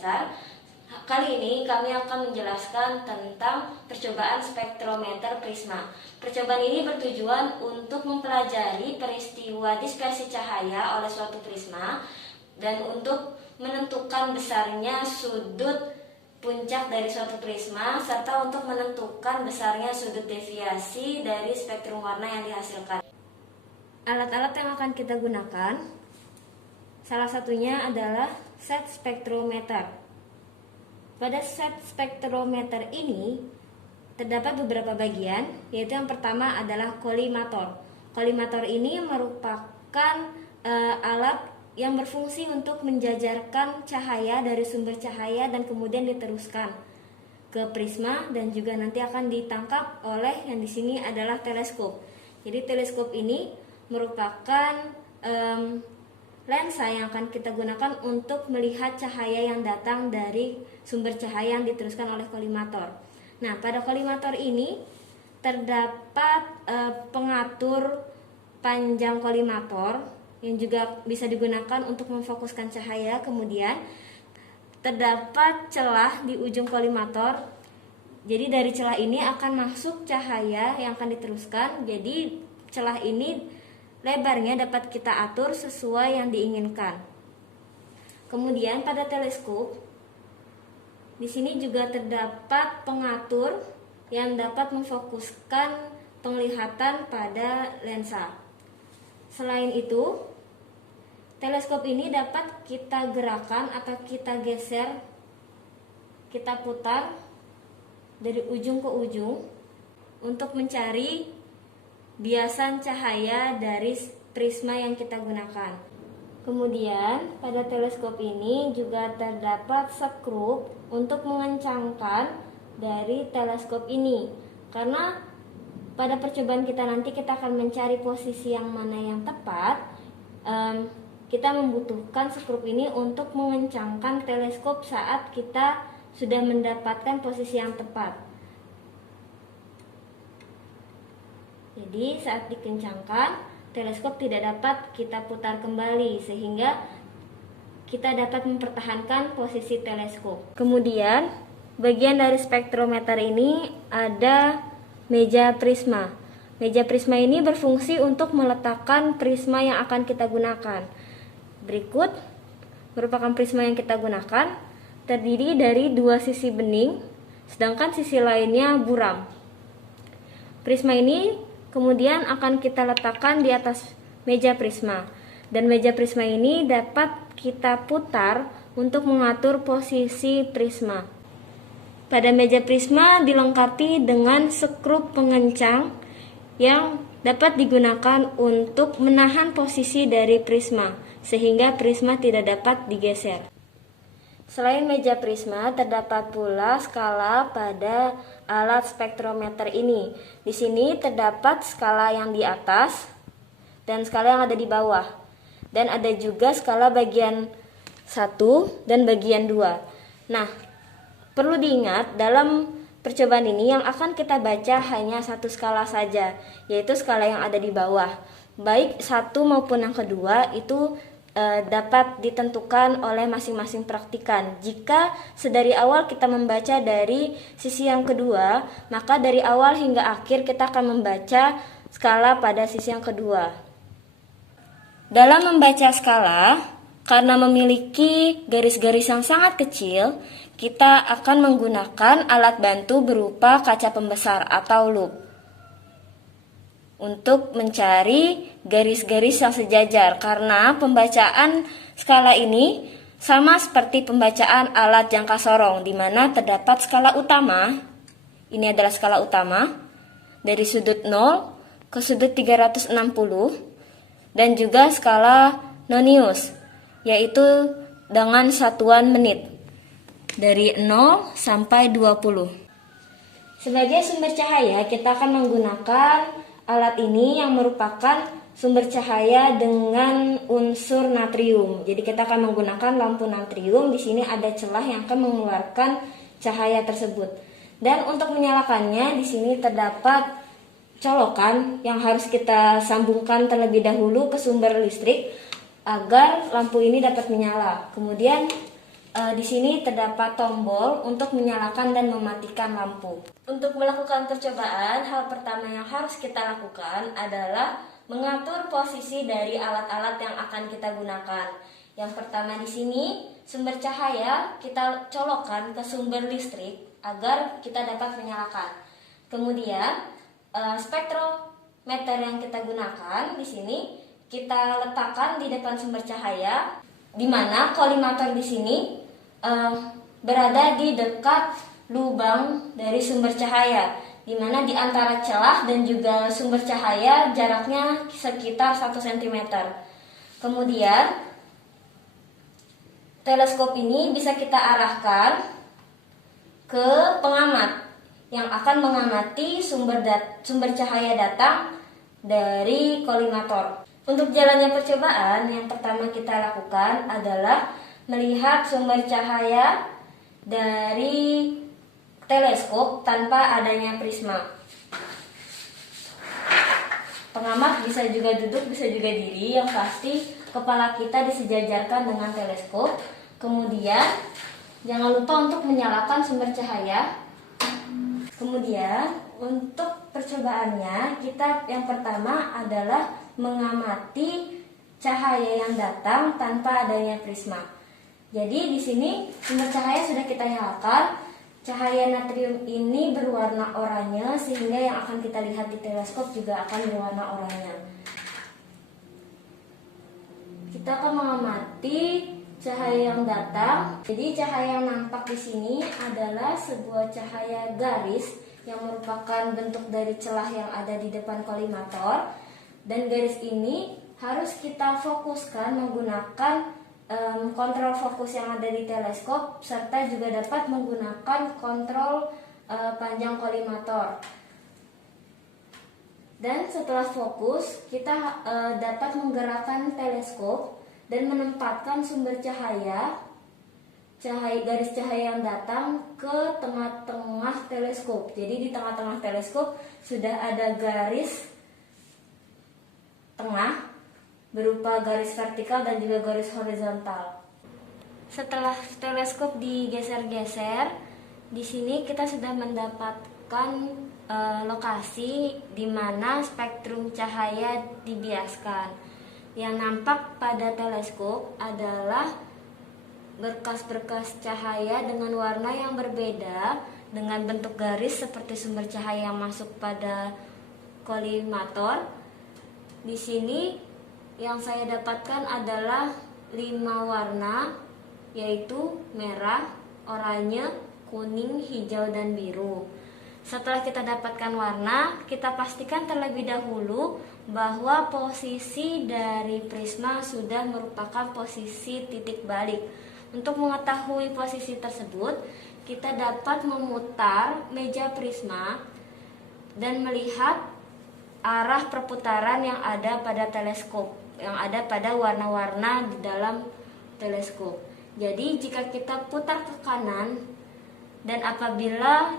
dasar. Kali ini kami akan menjelaskan tentang percobaan spektrometer prisma. Percobaan ini bertujuan untuk mempelajari peristiwa dispersi cahaya oleh suatu prisma dan untuk menentukan besarnya sudut puncak dari suatu prisma serta untuk menentukan besarnya sudut deviasi dari spektrum warna yang dihasilkan. Alat-alat yang akan kita gunakan salah satunya adalah set spektrometer. Pada set spektrometer ini terdapat beberapa bagian, yaitu yang pertama adalah kolimator. Kolimator ini merupakan alat yang berfungsi untuk menjajarkan cahaya dari sumber cahaya dan kemudian diteruskan ke prisma dan juga nanti akan ditangkap oleh yang di sini adalah teleskop. Jadi teleskop ini merupakan lensa yang akan kita gunakan untuk melihat cahaya yang datang dari sumber cahaya yang diteruskan oleh kolimator. Nah, pada kolimator ini terdapat pengatur panjang kolimator yang juga bisa digunakan untuk memfokuskan cahaya. Kemudian terdapat celah di ujung kolimator. Jadi dari celah ini akan masuk cahaya yang akan diteruskan. Jadi celah ini lebarnya dapat kita atur sesuai yang diinginkan. Kemudian pada teleskop di sini juga terdapat pengatur yang dapat memfokuskan penglihatan pada lensa. Selain itu, teleskop ini dapat kita gerakan atau kita geser, kita putar dari ujung ke ujung untuk mencari biasan cahaya dari prisma yang kita gunakan. Kemudian pada teleskop ini juga terdapat skrup untuk mengencangkan dari teleskop ini. Karena pada percobaan kita nanti kita akan mencari posisi yang mana yang tepat. Kita membutuhkan skrup ini untuk mengencangkan teleskop saat kita sudah mendapatkan posisi yang tepat. Jadi saat dikencangkan, teleskop tidak dapat kita putar kembali sehingga kita dapat mempertahankan posisi teleskop. Kemudian bagian dari spektrometer ini ada meja prisma. Meja prisma ini berfungsi untuk meletakkan prisma yang akan kita gunakan. Berikut merupakan prisma yang kita gunakan, terdiri dari dua sisi bening, sedangkan sisi lainnya buram. Prisma ini kemudian akan kita letakkan di atas meja prisma. Dan meja prisma ini dapat kita putar untuk mengatur posisi prisma. Pada meja prisma dilengkapi dengan skrup pengencang yang dapat digunakan untuk menahan posisi dari prisma, sehingga prisma tidak dapat digeser. Selain meja prisma, terdapat pula skala pada alat spektrometer ini. Di sini terdapat skala yang di atas dan skala yang ada di bawah. Dan ada juga skala bagian 1 dan bagian 2. Nah, perlu diingat dalam percobaan ini yang akan kita baca hanya satu skala saja, yaitu skala yang ada di bawah. Baik satu maupun yang kedua itu dapat ditentukan oleh masing-masing praktikan. Jika sedari awal kita membaca dari sisi yang kedua, maka dari awal hingga akhir kita akan membaca skala pada sisi yang kedua. Dalam membaca skala, karena memiliki garis-garis yang sangat kecil, kita akan menggunakan alat bantu berupa kaca pembesar atau lup untuk mencari garis-garis yang sejajar, karena pembacaan skala ini sama seperti pembacaan alat jangka sorong, di mana terdapat skala utama. Ini adalah skala utama dari sudut 0 ke sudut 360 dan juga skala nonius, yaitu dengan satuan menit dari 0 sampai 20. Sebagai sumber cahaya, kita akan menggunakan alat ini yang merupakan sumber cahaya dengan unsur natrium. Jadi kita akan menggunakan lampu natrium. Di sini ada celah yang akan mengeluarkan cahaya tersebut. Dan untuk menyalakannya di sini terdapat colokan yang harus kita sambungkan terlebih dahulu ke sumber listrik agar lampu ini dapat menyala. Kemudian Di sini terdapat tombol untuk menyalakan dan mematikan lampu. Untuk melakukan percobaan, hal pertama yang harus kita lakukan adalah mengatur posisi dari alat-alat yang akan kita gunakan. Yang pertama di sini, sumber cahaya kita colokkan ke sumber listrik agar kita dapat menyalakan. Kemudian, spektrometer yang kita gunakan di sini kita letakkan di depan sumber cahaya, di mana kolimator di sini berada di dekat lubang dari sumber cahaya, di mana di antara celah dan juga sumber cahaya jaraknya sekitar 1 cm. Kemudian teleskop ini bisa kita arahkan ke pengamat yang akan mengamati sumber cahaya datang dari kolimator. Untuk jalannya percobaan, yang pertama kita lakukan adalah melihat sumber cahaya dari teleskop tanpa adanya prisma. Pengamat bisa juga duduk, bisa juga diri, yang pasti kepala kita disejajarkan dengan teleskop. Kemudian jangan lupa untuk menyalakan sumber cahaya. Kemudian untuk percobaannya, kita yang pertama adalah mengamati cahaya yang datang tanpa adanya prisma. Jadi di sini sumber cahaya sudah kita nyalakan. Cahaya natrium ini berwarna oranye sehingga yang akan kita lihat di teleskop juga akan berwarna oranye. Kita akan mengamati cahaya yang datang. Jadi cahaya yang nampak di sini adalah sebuah cahaya garis yang merupakan bentuk dari celah yang ada di depan kolimator. Dan garis ini harus kita fokuskan menggunakan kontrol fokus yang ada di teleskop, serta juga dapat menggunakan kontrol panjang kolimator. Dan setelah fokus, kita dapat menggerakkan teleskop dan menempatkan sumber cahaya garis cahaya yang datang ke tengah-tengah teleskop. Jadi di tengah-tengah teleskop sudah ada garis tengah berupa garis vertikal dan juga garis horizontal. Setelah teleskop digeser-geser, di sini kita sudah mendapatkan lokasi di mana spektrum cahaya dibiaskan. Yang nampak pada teleskop adalah berkas-berkas cahaya dengan warna yang berbeda, dengan bentuk garis seperti sumber cahaya yang masuk pada kolimator. Di sini yang saya dapatkan adalah 5 warna, yaitu merah, oranye, kuning, hijau, dan biru. Setelah kita dapatkan warna, kita pastikan terlebih dahulu bahwa posisi dari prisma sudah merupakan posisi titik balik. Untuk mengetahui posisi tersebut, kita dapat memutar meja prisma dan melihat arah perputaran yang ada pada teleskop, yang ada pada warna-warna di dalam teleskop. Jadi jika kita putar ke kanan dan apabila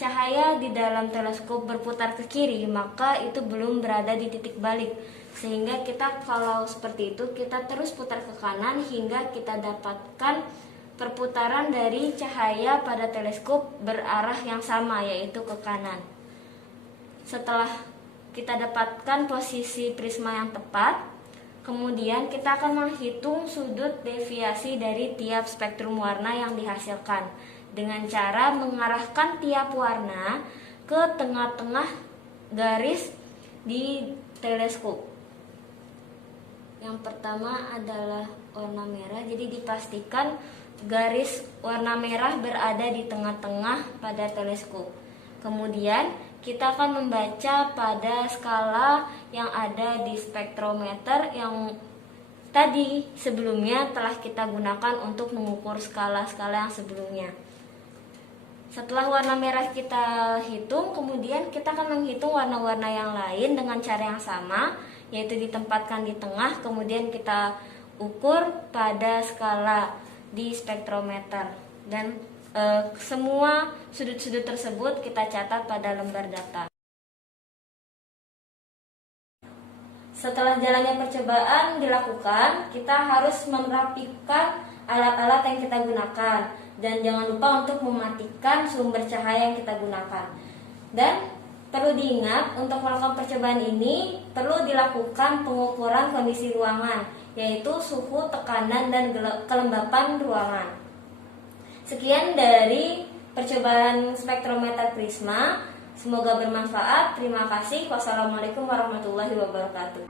cahaya di dalam teleskop berputar ke kiri, maka itu belum berada di titik balik. Sehingga kita kalau seperti itu, kita terus putar ke kanan hingga kita dapatkan perputaran dari cahaya pada teleskop berarah yang sama, yaitu ke kanan. Setelah kita dapatkan posisi prisma yang tepat, kemudian kita akan menghitung sudut deviasi dari tiap spektrum warna yang dihasilkan dengan cara mengarahkan tiap warna ke tengah-tengah garis di teleskop. Yang pertama adalah warna merah, jadi dipastikan garis warna merah berada di tengah-tengah pada teleskop. Kemudian kita akan membaca pada skala yang ada di spektrometer yang tadi sebelumnya telah kita gunakan untuk mengukur skala-skala yang sebelumnya. Setelah warna merah kita hitung, kemudian kita akan menghitung warna-warna yang lain dengan cara yang sama, yaitu ditempatkan di tengah, kemudian kita ukur pada skala di spektrometer. Dan semua sudut-sudut tersebut kita catat pada lembar data. Setelah jalannya percobaan dilakukan, kita harus merapikan alat-alat yang kita gunakan. Dan jangan lupa untuk mematikan sumber cahaya yang kita gunakan. Dan perlu diingat, untuk melakukan percobaan ini perlu dilakukan pengukuran kondisi ruangan, yaitu suhu, tekanan, dan kelembapan ruangan. Sekian dari percobaan spektrometer prisma. Semoga bermanfaat. Terima kasih. Wassalamualaikum warahmatullahi wabarakatuh.